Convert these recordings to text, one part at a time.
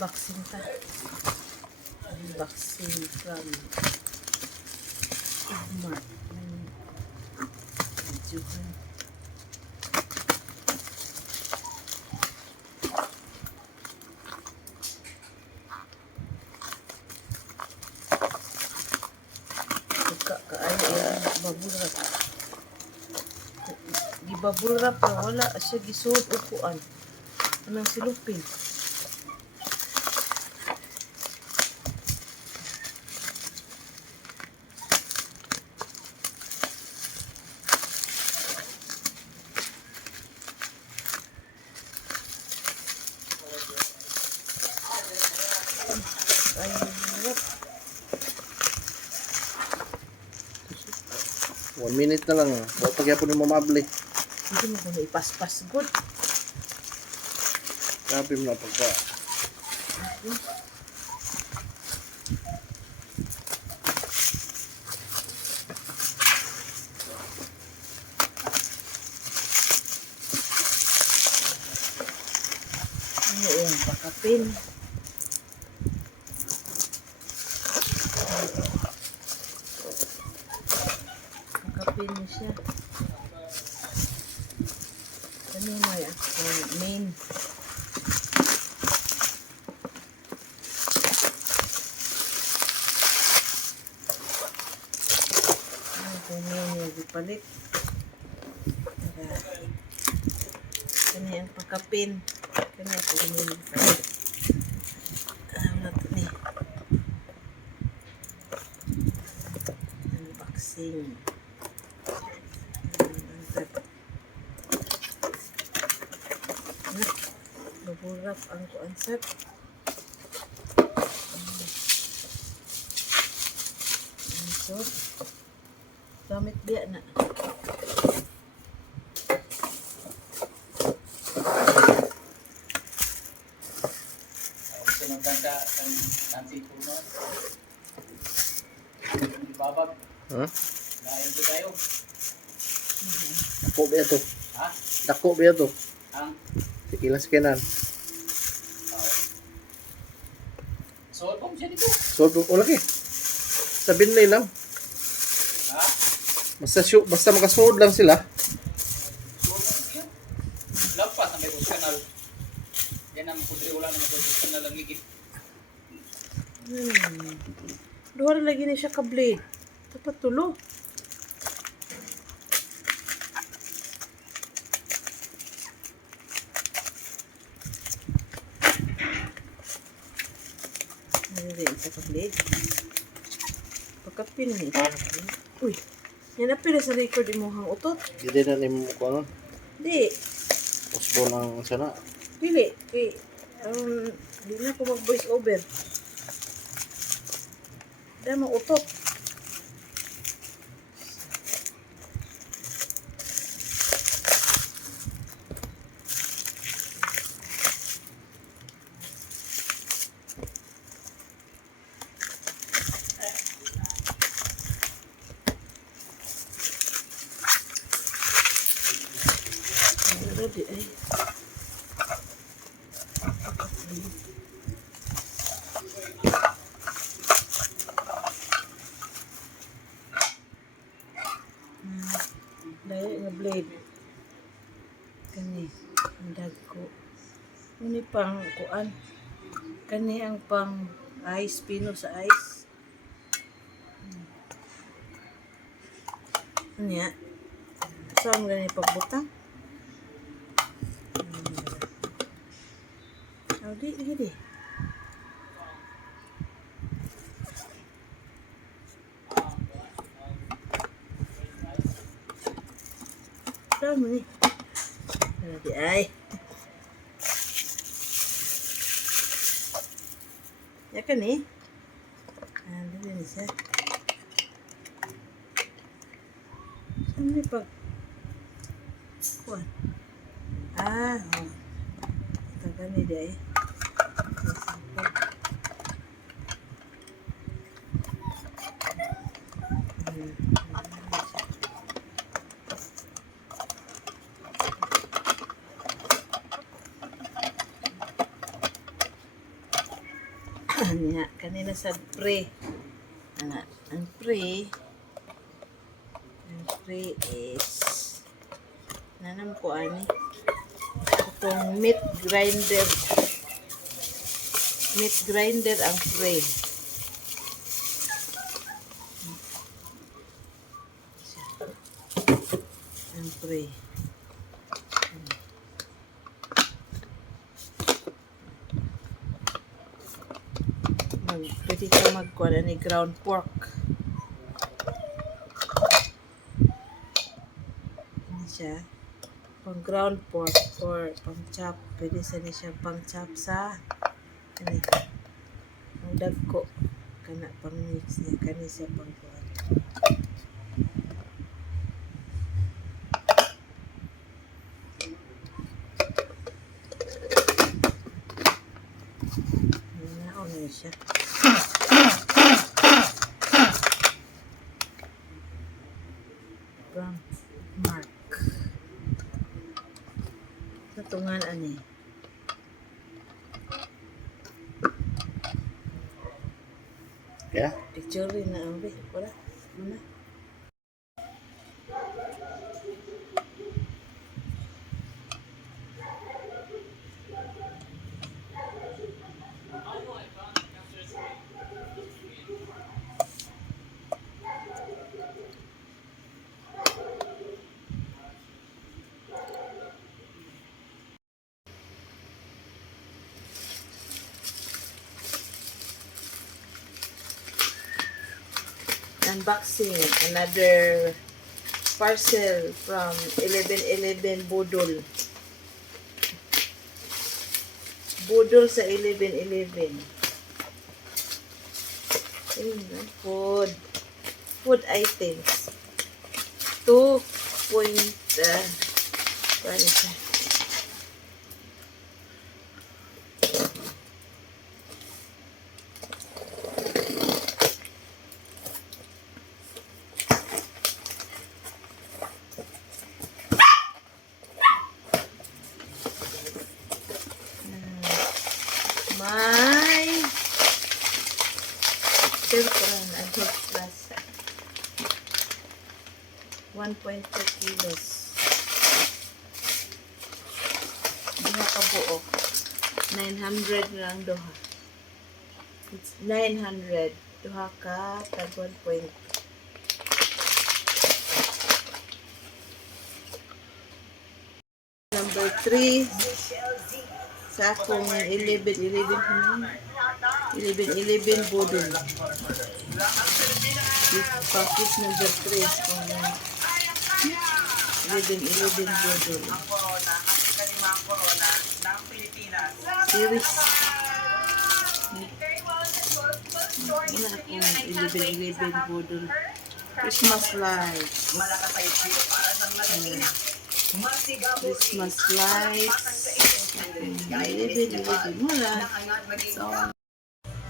Unboxing ta. Unboxing from Igmart. Videohan. Kaayo yung bubble wrap. Di bubble wrap na wala siya gisuot upuan. Anong silupin? Ay, wrap. 1 minute na lang. Huwag pagyapon yung mamabli. Hindi mo kung ipaspas good. Grabe mo na pagka. Ano yung pakapin? Pakapin mo siya. Kanina yan. Main. Main yung dipalit. Kanina yung pakapin. Kanina yung dipalit. Nato ni. Unboxing. Babulap ang kuansat. So, gamit biya na. Sunod ganda ang nanti puno. Ibabag. Ha? Lain ko tayo. Dako ba ito? Ha? Dako ba ito? Ang Ilang skenan. sold bomb siya dito. Solve ko lagi. Sabihin na lang. Ha? Basta makasunod lang sila. Sold bomb siya. Lampas na may kanal. Yan ang kudri wala na may kanal ang ligid. Duha na lagi na siya ka-blade. Dapat tulo. Hindi sa ka-blade. Pagkapin ni. Uy. Yan na pila sa record imuhang utot. Hindi na nimo ko ano. Di. Usbo ng sana. Dili. Kay, di na ko mag-voice over. Dahil mo utot. Ready ay. Dahil nga blade. Kani. Ang dagko. Kani pang kuan. Kani ang pang ice. Pino sa ice. Ano yan? Saan gani pagbutang? Di, di. Saan mo ni? Di ay. Yakan eh. Dito ni siya. Saan mo pag? Kuan. Oh. Ito ni di ay. Nya, kanina sa pre. Ang pre is nanam ko ani. Itong meat grinder. Meat grinder ang pre. Ang pre. Pwede ka magkuha ni ground pork. Ano siya? Pang ground pork or pang chop. Pwede sa siya pang chop sa ano, ang dagko. Kana pang mix niya. Kani siya pang kuha. Ano siya? Brown mark. Natungan ani. Yeah. Picture rin na ang wala. Muna. Unboxing another parcel from 1111 budol. Budol sa 1111. Food items. 2 point ano siya? May Tilpran adult plus 1.2 kilos. Duha ka buok. 900 lang duha. It's 900. Duha ka tag 1.2. Number 3 sa akong 1111 budol. Package number 3 kung 1111 budol. Series. Wala akong 1111 budol. Christmas lights. Christmas lights. Wala. So,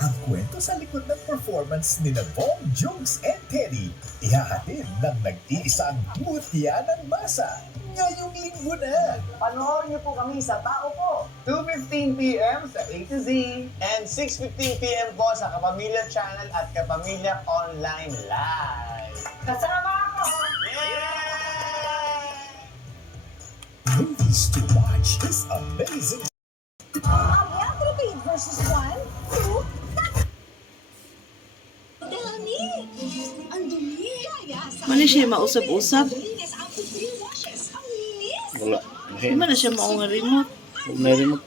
ang kwento sa likod ng performance ni Bong, Jugs, and Teddy, ihahatid ng nag-iisang mutya ng masa ngayong linggo na. Panoorin niyo po kami sa Tao Po, 2:15 p.m. sa A to Z, and 6:15 p.m. po sa Kapamilya Channel at Kapamilya Online Live. Kasama ako! Movies to watch this amazing Ayan, 3 versus 1, 2, Dami! Ang dumi! Kaya sa mali siya mausap-usap. linis ang 3 washes. Ang linis! Wala. Di man na siya maong remote. Huwag na remote.